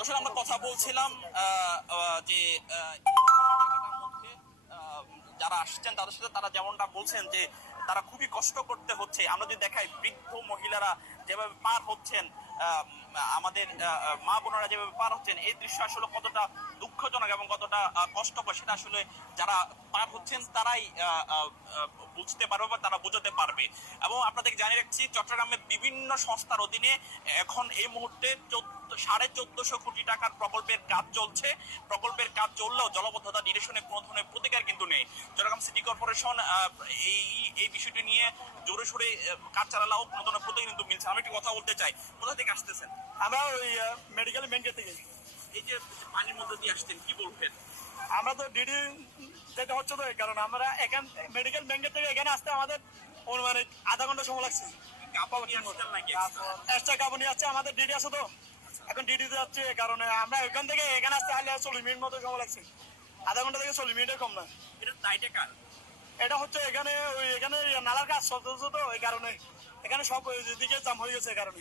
দর্শক আমরা কথা বলছিলাম যে মধ্যে যারা আসছেন তাদের সাথে তারা যেমনটা বলছেন যে তারা খুবই কষ্ট করতে হচ্ছে। আমরা যদি দেখাই বৃদ্ধ মহিলারা যেভাবে পার হচ্ছেন, আমাদের মা বোনেরা যেভাবে পার হচ্ছেন, এই দৃশ্য আসলে কতটা দুঃখজনক এবং কতটা কষ্টকর সেটা আসলে যারা পার হচ্ছেন তারাই বুঝতে পারবে বা তারা বোঝাতে পারবে। এবং আপনাদের জানিয়ে রাখছি, চট্টগ্রামের বিভিন্ন সংস্থার অধীনে এখন এই মুহূর্তে 1450 কোটি টাকার প্রকল্পের কাজ চলছে। প্রকল্পের কাজ চললেও জলবদ্ধতা নিরসনে কোনো ধরনের প্রতিকার কিন্তু নেই। চট্টগ্রাম সিটি কর্পোরেশন এই এই বিষয়টি নিয়ে জোরে সোরে কাজ চালালেও কোনো ধরনের প্রতিকার কিন্তু মিলছে। আমি একটু কথা বলতে চাই, কোথা থেকে আসতেছেন? আমরা ওই মেডিকেল মেন গেট থেকে। এই যে পানির মধ্যে দিয়ে আসছেন, কি বলবেন? আমরা তো ডিডি যেতে হচ্ছে, তো এই কারণে আমরা এখান মেডিকেল মেন গেট থেকে এখানে আসতে আমাদের অনুমানিক আধা ঘন্টা সময় লাগছে। এক্সট্রা কাপড় নিয়ে আসছে, আমাদের ডিডি আছে তো, এখন ডিডিতে যাচ্ছে। এই কারণে আমরা এখান থেকে এখানে আসতে হলে 40 মিনিট মতো সময় লাগছে। আধা ঘন্টা থেকে 40 মিনিটের কম না। এটা দায়টা কার? এটা হচ্ছে এখানে ওই এখানে নালার কাজ চলতেছে তো, এই কারণে এখানে সব দিকে জাম হয়ে গেছে এই কারণে।